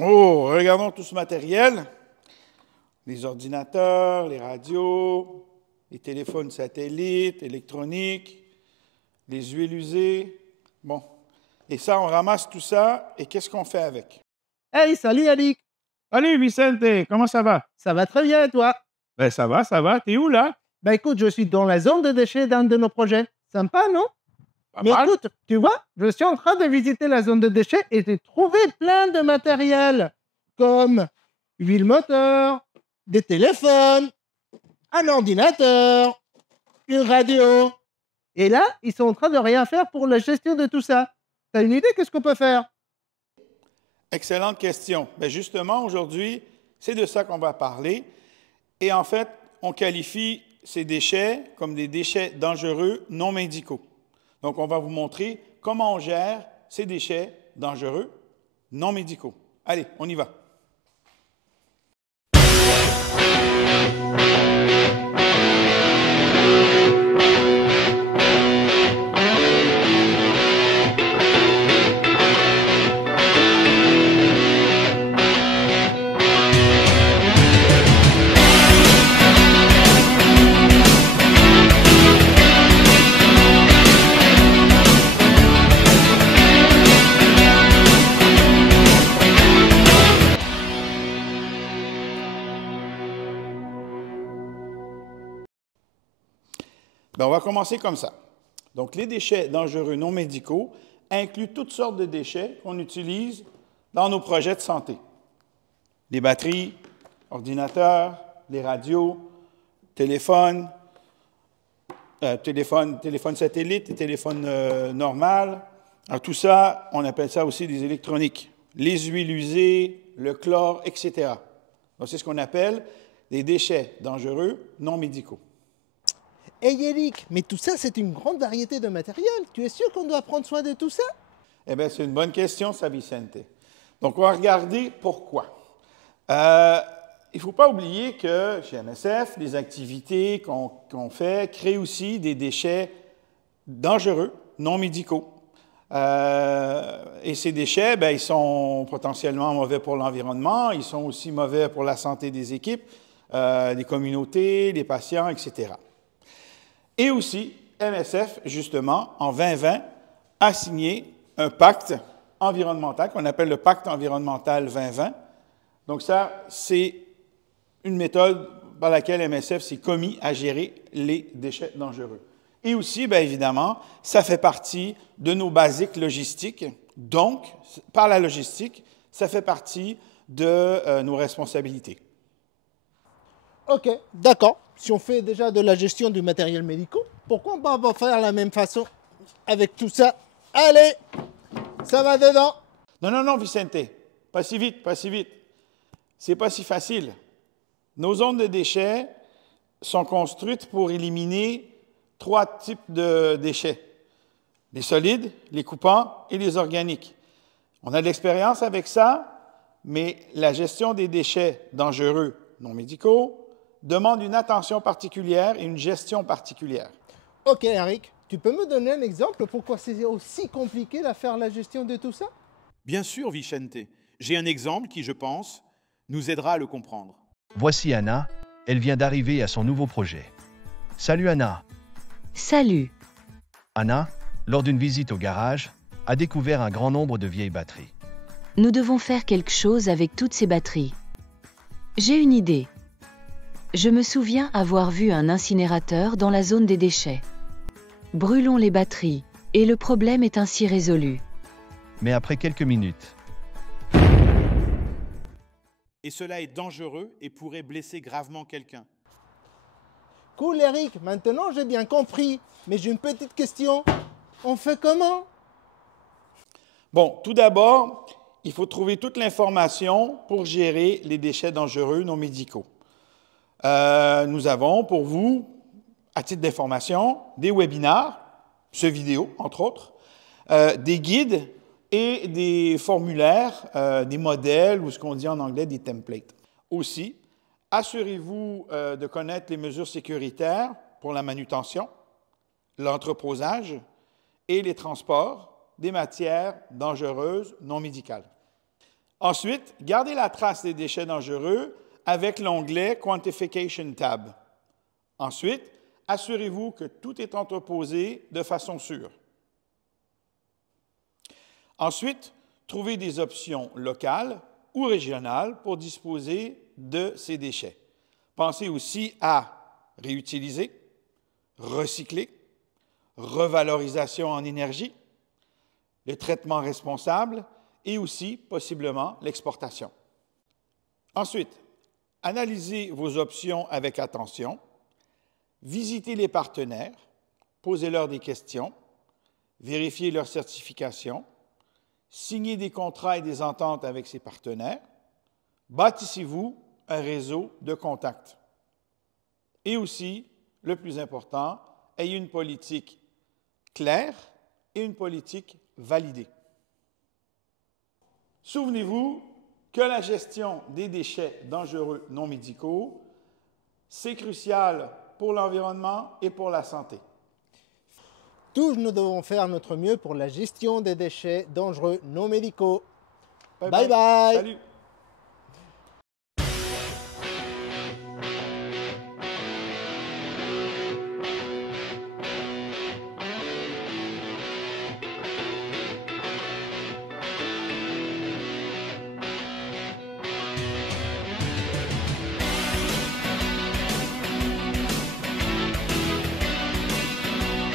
Oh, regardons tout ce matériel. Les ordinateurs, les radios, les téléphones satellites, électroniques, les huiles usées. Bon, et ça, on ramasse tout ça, et qu'est-ce qu'on fait avec? Hey, salut Yannick! Salut Vicente, comment ça va? Ça va très bien, et toi? Ben ça va. T'es où là? Ben écoute, je suis dans la zone de déchets d'un de nos projets. Sympa, non? Pas Mais mal. écoute, tu vois, je suis en train de visiter la zone de déchets et j'ai trouvé plein de matériel, comme huile moteur, des téléphones, un ordinateur, une radio. Et là, ils sont en train de rien faire pour la gestion de tout ça. T'as une idée, qu'est-ce qu'on peut faire? Excellente question. Bien, justement, aujourd'hui, c'est de ça qu'on va parler. Et en fait, on qualifie ces déchets comme des déchets dangereux non médicaux. Donc, on va vous montrer comment on gère ces déchets dangereux non médicaux. Allez, on y va. Bien, on va commencer comme ça. Donc, les déchets dangereux non médicaux incluent toutes sortes de déchets qu'on utilise dans nos projets de santé. Les batteries, ordinateurs, les radios, téléphones, téléphones satellites et téléphones normaux. Alors, tout ça, on appelle ça aussi des électroniques. Les huiles usées, le chlore, etc. Donc, c'est ce qu'on appelle des déchets dangereux non médicaux. Hey Yannick, mais tout ça, c'est une grande variété de matériel. Tu es sûr qu'on doit prendre soin de tout ça? Eh bien, c'est une bonne question, ça, Vicente. Donc, on va regarder pourquoi. Il ne faut pas oublier que chez MSF, les activités qu'on fait créent aussi des déchets dangereux, non médicaux. Et ces déchets, bien, ils sont potentiellement mauvais pour l'environnement, ils sont aussi mauvais pour la santé des équipes, des communautés, des patients, etc. Et aussi, MSF, justement, en 2020, a signé un pacte environnemental qu'on appelle le pacte environnemental 2020. Donc ça, c'est une méthode par laquelle MSF s'est commis à gérer les déchets dangereux. Et aussi, bien évidemment, ça fait partie de nos basiques logistiques. Donc, par la logistique, ça fait partie de nos responsabilités. Ok, d'accord. Si on fait déjà de la gestion du matériel médical, pourquoi on va pas faire la même façon avec tout ça? Allez, ça va dedans. Non, Vicente, pas si vite, pas si vite. C'est pas si facile. Nos zones de déchets sont construites pour éliminer 3 types de déchets. Les solides, les coupants et les organiques. On a de l'expérience avec ça, mais la gestion des déchets dangereux non médicaux demande une attention particulière et une gestion particulière. Ok, Eric, tu peux me donner un exemple pourquoi c'est aussi compliqué de faire la gestion de tout ça? Bien sûr, Vicente. J'ai un exemple qui, je pense, nous aidera à le comprendre. Voici Anna, elle vient d'arriver à son nouveau projet. Salut Anna. Salut. Anna, lors d'une visite au garage, a découvert un grand nombre de vieilles batteries. Nous devons faire quelque chose avec toutes ces batteries. J'ai une idée. Je me souviens avoir vu un incinérateur dans la zone des déchets. Brûlons les batteries, et le problème est ainsi résolu. Mais après quelques minutes, Et cela est dangereux et pourrait blesser gravement quelqu'un. Cool, Eric, maintenant j'ai bien compris. Mais j'ai une petite question. On fait comment? Bon, tout d'abord, il faut trouver toute l'information pour gérer les déchets dangereux non médicaux. Nous avons pour vous, à titre d'information, des webinaires, ce vidéo, entre autres, des guides et des formulaires, des modèles ou ce qu'on dit en anglais des templates. Aussi, assurez-vous de connaître les mesures sécuritaires pour la manutention, l'entreposage et les transports des matières dangereuses non médicales. Ensuite, gardez la trace des déchets dangereux avec l'onglet Quantification Tab. Ensuite, assurez-vous que tout est entreposé de façon sûre. Ensuite, trouvez des options locales ou régionales pour disposer de ces déchets. Pensez aussi à réutiliser, recycler, revalorisation en énergie, le traitement responsable et aussi possiblement l'exportation. Ensuite, analysez vos options avec attention, visitez les partenaires, posez-leur des questions, vérifiez leur certification, signez des contrats et des ententes avec ces partenaires, bâtissez-vous un réseau de contacts. Et aussi, le plus important, ayez une politique claire et une politique validée. Souvenez-vous que la gestion des déchets dangereux non médicaux, c'est crucial pour l'environnement et pour la santé. Tous nous devons faire notre mieux pour la gestion des déchets dangereux non médicaux. Bye bye. Salut.